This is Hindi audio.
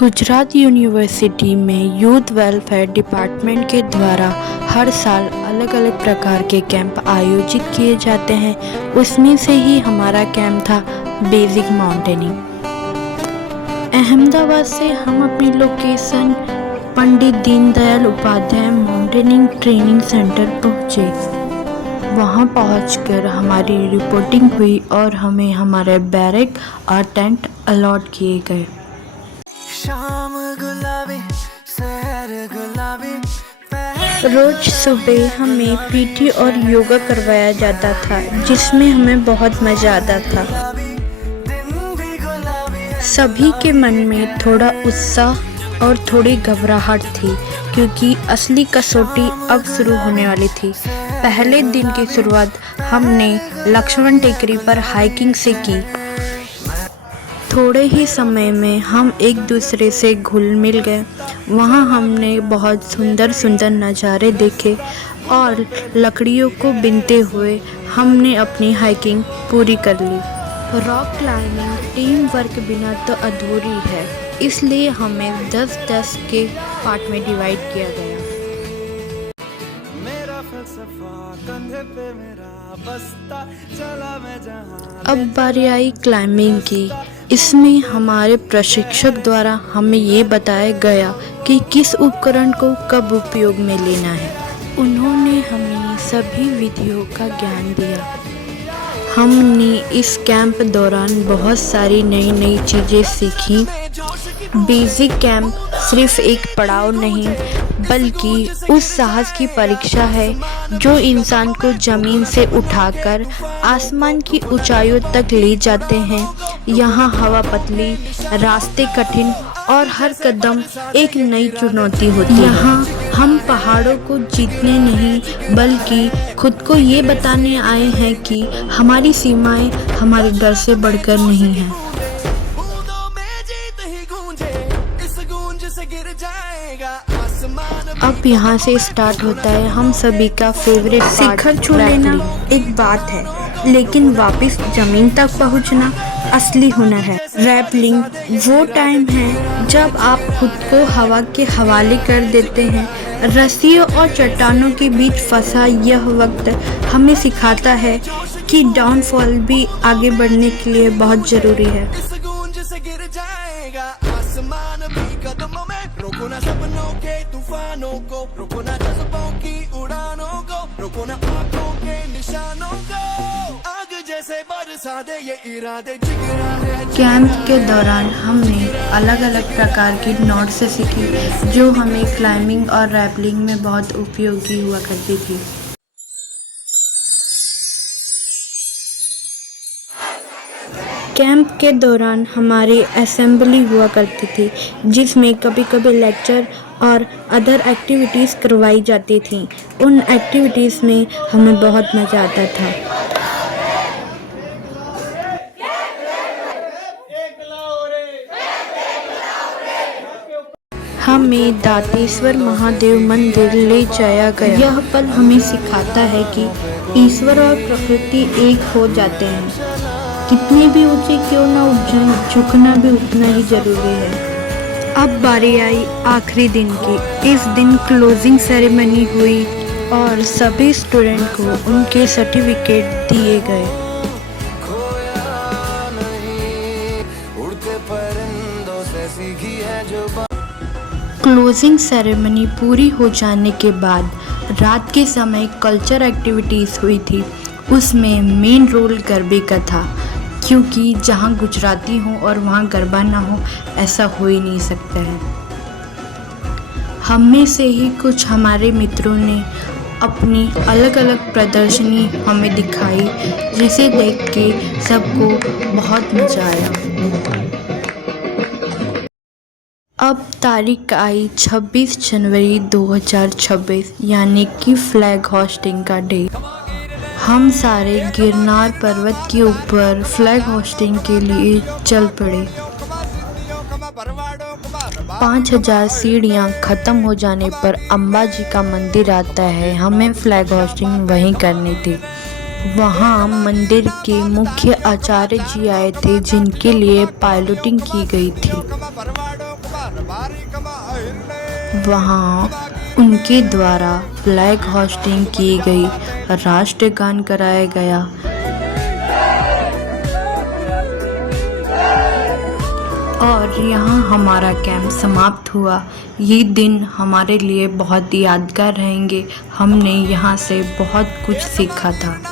गुजरात यूनिवर्सिटी में यूथ वेलफेयर डिपार्टमेंट के द्वारा हर साल अलग अलग प्रकार के कैंप आयोजित किए जाते हैं। उसमें से ही हमारा कैंप था बेसिक माउंटेनिंग। अहमदाबाद से हम अपनी location Pandit Deendayal Upadhyay mountaineering training centre पहुँचे। वहाँ पहुँचकर हमारी रिपोर्टिंग हुई और हमें हमारे बैरक और टेंट अलॉट किए गए। शाम गुलाबी शहर गुलाबी। रोज सुबह हमें पीटी और योगा करवाया जाता था, जिसमें हमें बहुत मज़ा आता था। सभी के मन में थोड़ा उत्साह और थोड़ी घबराहट थी, क्योंकि असली कसौटी अब शुरू होने वाली थी। पहले दिन की शुरुआत हमने लक्ष्मण टेकरी पर हाइकिंग से की। थोड़े ही समय में हम एक दूसरे से घुल मिल गए। वहाँ हमने बहुत सुंदर सुंदर नज़ारे देखे और लकड़ियों को बीनते हुए हमने अपनी हाइकिंग पूरी कर ली। रॉक क्लाइंबिंग टीम वर्क बिना तो अधूरी है, इसलिए हमें 10-10 के पार्ट में डिवाइड किया गया। अब बारी आई क्लाइंबिंग की। इसमें हमारे प्रशिक्षक द्वारा हमें ये बताया गया कि किस उपकरण को कब उपयोग में लेना है। उन्होंने हमें सभी विधियों का ज्ञान दिया। हमने इस कैंप दौरान बहुत सारी नई नई चीज़ें सीखी। बेसिक कैंप सिर्फ एक पड़ाव नहीं, बल्कि उस साहस की परीक्षा है जो इंसान को ज़मीन से उठाकर आसमान की ऊंचाइयों तक ले जाते हैं। यहाँ हवा पतली, रास्ते कठिन और हर कदम एक नई चुनौती होती है। यहाँ हम पहाड़ों को जीतने नहीं, बल्कि खुद को ये बताने आए हैं कि हमारी सीमाएं हमारे डर से बढ़कर नहीं हैं। अब यहाँ से स्टार्ट होता है हम सभी का फेवरेट शिखर छू लेना एक बात है, लेकिन वापस जमीन तक पहुँचना असली हुनर है। रैपलिंग वो टाइम है जब आप खुद को हवा के हवाले कर देते हैं। रस्सियों और चट्टानों के बीच फंसा यह वक्त हमें सिखाता है कि डाउनफॉल भी आगे बढ़ने के लिए बहुत ज़रूरी है। रोको ना सपनों के तूफानों को, रोको ना जज्बों की उड़ानों को, रोको ना आंखों के निशानों को। आग जैसे बरसा दे ये इरादे जिगरा है। कैंप के दौरान हमने अलग अलग प्रकार की नोट्स सीखी, जो हमें क्लाइंबिंग और रैपलिंग में बहुत उपयोगी हुआ करती थी। कैंप के दौरान हमारी असेंबली हुआ करती थी, जिसमें कभी कभी लेक्चर और अदर एक्टिविटीज़ करवाई जाती थीं। उन एक्टिविटीज़ में हमें बहुत मज़ा आता था। हमें दातेश्वर महादेव मंदिर ले जाया गया। यह पल हमें सिखाता है कि ईश्वर और प्रकृति एक हो जाते हैं। कितने भी ऊंचे क्यों ना उठ जाए, झुकना भी उतना ही ज़रूरी है। अब बारी आई आखिरी दिन की। इस दिन क्लोजिंग सेरेमनी हुई और सभी स्टूडेंट को उनके सर्टिफिकेट दिए गए। क्लोजिंग सेरेमनी पूरी हो जाने के बाद रात के समय कल्चर एक्टिविटीज़ हुई थी। उसमें मेन रोल गरबे का था, क्योंकि जहाँ गुजराती हो और वहाँ गरबा ना हो, ऐसा हो ही नहीं सकता है। हम में से ही कुछ हमारे मित्रों ने अपनी अलग अलग प्रदर्शनी हमें दिखाई, जिसे देख के सबको बहुत मज़ा आया। अब तारीख आई 26 जनवरी 2026, यानी कि फ्लैग होस्टिंग का डे। हम सारे गिरनार पर्वत के ऊपर फ्लैग होस्टिंग के लिए चल पड़े। 5000 सीढ़ियाँ ख़त्म हो जाने पर अम्बा जी का मंदिर आता है। हमें फ्लैग होस्टिंग वहीं करनी थी। वहाँ मंदिर के मुख्य आचार्य जी आए थे, जिनके लिए पायलटिंग की गई थी। वहाँ उनके द्वारा फ्लैग होस्टिंग की गई, राष्ट्रगान कराया गया। और यहाँ हमारा कैंप समाप्त हुआ। ये दिन हमारे लिए बहुत यादगार रहेंगे। हमने यहाँ से बहुत कुछ सीखा था।